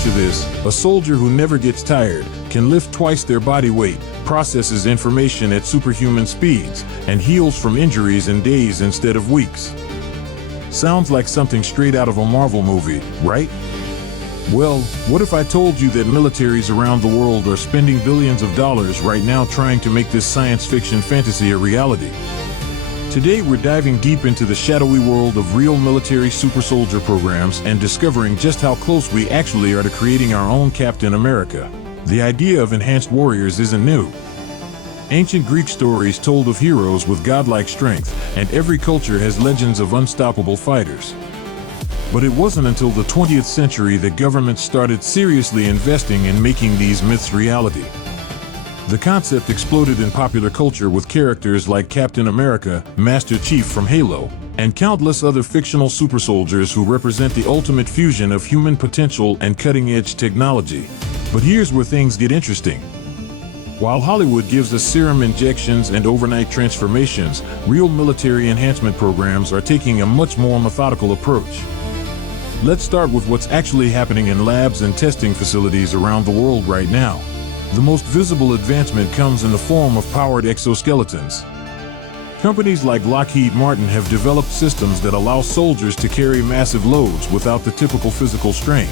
Picture this: a soldier who never gets tired, can lift twice their body weight, processes information at superhuman speeds, and heals from injuries in days instead of weeks. Sounds like something straight out of a Marvel movie, right? Well, what if I told you that militaries around the world are spending billions of dollars right now trying to make this science fiction fantasy a reality? Today we're diving deep into the shadowy world of real military super soldier programs and discovering just how close we actually are to creating our own Captain America. The idea of enhanced warriors isn't new. Ancient Greek stories told of heroes with godlike strength, and every culture has legends of unstoppable fighters. But it wasn't until the 20th century that governments started seriously investing in making these myths reality. The concept exploded in popular culture with characters like Captain America, Master Chief from Halo, and countless other fictional super soldiers who represent the ultimate fusion of human potential and cutting-edge technology. But here's where things get interesting. While Hollywood gives us serum injections and overnight transformations, real military enhancement programs are taking a much more methodical approach. Let's start with what's actually happening in labs and testing facilities around the world right now. The most visible advancement comes in the form of powered exoskeletons. Companies like Lockheed Martin have developed systems that allow soldiers to carry massive loads without the typical physical strain.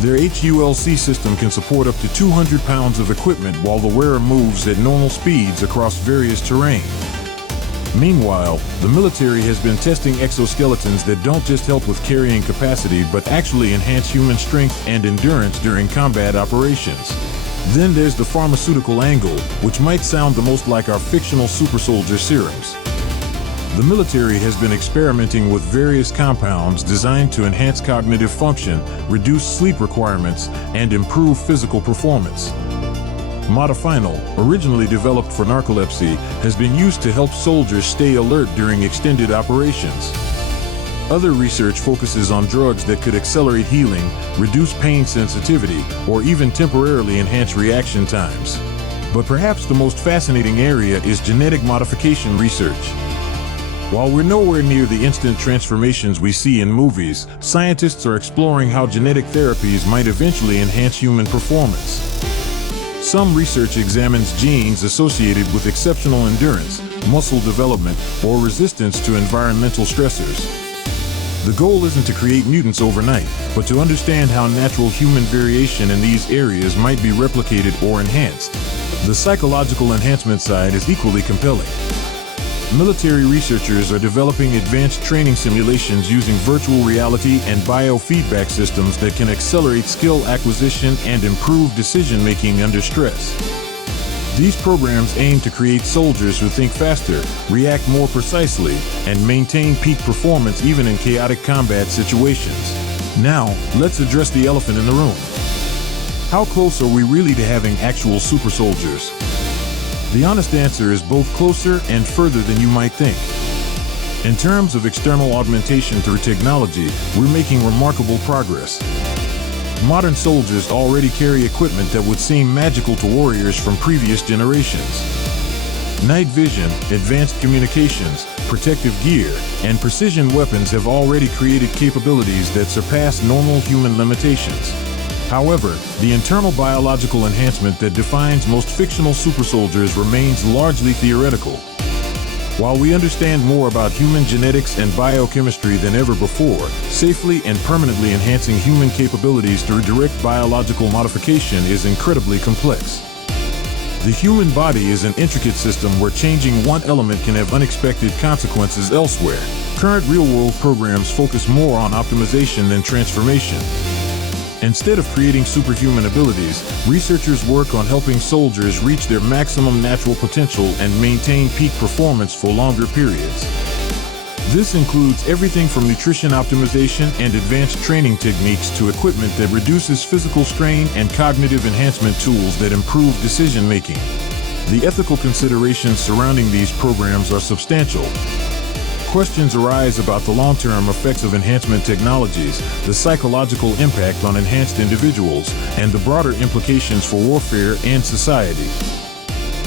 Their HULC system can support up to 200 pounds of equipment while the wearer moves at normal speeds across various terrain. Meanwhile, the military has been testing exoskeletons that don't just help with carrying capacity but actually enhance human strength and endurance during combat operations. Then there's the pharmaceutical angle, which might sound the most like our fictional super soldier serums. The military has been experimenting with various compounds designed to enhance cognitive function, reduce sleep requirements, and improve physical performance. Modification, originally developed for narcolepsy, has been used to help soldiers stay alert during extended operations. Other research focuses on drugs that could accelerate healing, reduce pain sensitivity, or even temporarily enhance reaction times. But perhaps the most fascinating area is genetic modification research. While we're nowhere near the instant transformations we see in movies, scientists are exploring how genetic therapies might eventually enhance human performance. Some research examines genes associated with exceptional endurance, muscle development, or resistance to environmental stressors. The goal isn't to create mutants overnight, but to understand how natural human variation in these areas might be replicated or enhanced. The psychological enhancement side is equally compelling. Military researchers are developing advanced training simulations using virtual reality and biofeedback systems that can accelerate skill acquisition and improve decision-making under stress. These programs aim to create soldiers who think faster, react more precisely, and maintain peak performance even in chaotic combat situations. Now, let's address the elephant in the room. How close are we really to having actual super soldiers? The honest answer is both closer and further than you might think. In terms of external augmentation through technology, we're making remarkable progress. Modern soldiers already carry equipment that would seem magical to warriors from previous generations. Night vision, advanced communications, protective gear, and precision weapons have already created capabilities that surpass normal human limitations. However, the internal biological enhancement that defines most fictional super soldiers remains largely theoretical. While we understand more about human genetics and biochemistry than ever before, safely and permanently enhancing human capabilities through direct biological modification is incredibly complex. The human body is an intricate system where changing one element can have unexpected consequences elsewhere. Current real-world programs focus more on optimization than transformation. Instead of creating superhuman abilities, researchers work on helping soldiers reach their maximum natural potential and maintain peak performance for longer periods. This includes everything from nutrition optimization and advanced training techniques to equipment that reduces physical strain and cognitive enhancement tools that improve decision-making. The ethical considerations surrounding these programs are substantial. Questions arise about the long-term effects of enhancement technologies, the psychological impact on enhanced individuals, and the broader implications for warfare and society.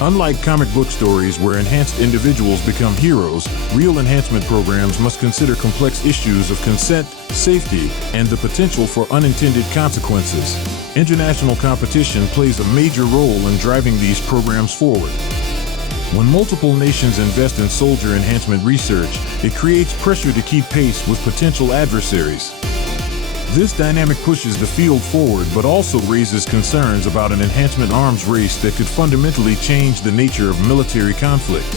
Unlike comic book stories where enhanced individuals become heroes, real enhancement programs must consider complex issues of consent, safety, and the potential for unintended consequences. International competition plays a major role in driving these programs forward. When multiple nations invest in soldier enhancement research, it creates pressure to keep pace with potential adversaries. This dynamic pushes the field forward but also raises concerns about an enhancement arms race that could fundamentally change the nature of military conflict.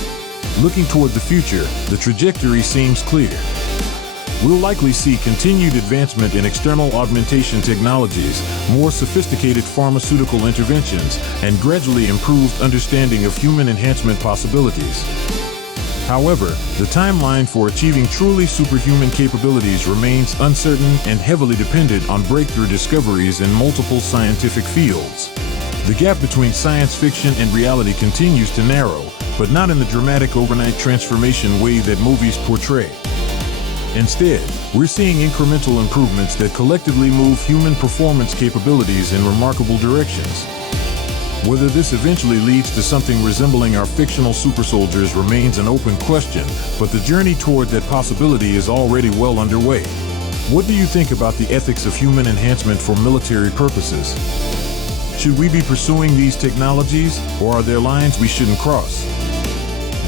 Looking toward the future, the trajectory seems clear. We'll likely see continued advancement in external augmentation technologies, more sophisticated pharmaceutical interventions, and gradually improved understanding of human enhancement possibilities. However, the timeline for achieving truly superhuman capabilities remains uncertain and heavily dependent on breakthrough discoveries in multiple scientific fields. The gap between science fiction and reality continues to narrow, but not in the dramatic overnight transformation way that movies portray. Instead, we're seeing incremental improvements that collectively move human performance capabilities in remarkable directions. Whether this eventually leads to something resembling our fictional super soldiers remains an open question, but the journey toward that possibility is already well underway. What do you think about the ethics of human enhancement for military purposes? Should we be pursuing these technologies, or are there lines we shouldn't cross?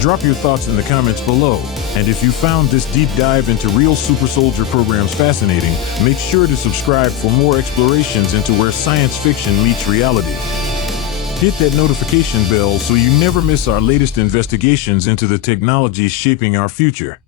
Drop your thoughts in the comments below, and if you found this deep dive into real super soldier programs fascinating, make sure to subscribe for more explorations into where science fiction meets reality. Hit that notification bell so you never miss our latest investigations into the technologies shaping our future.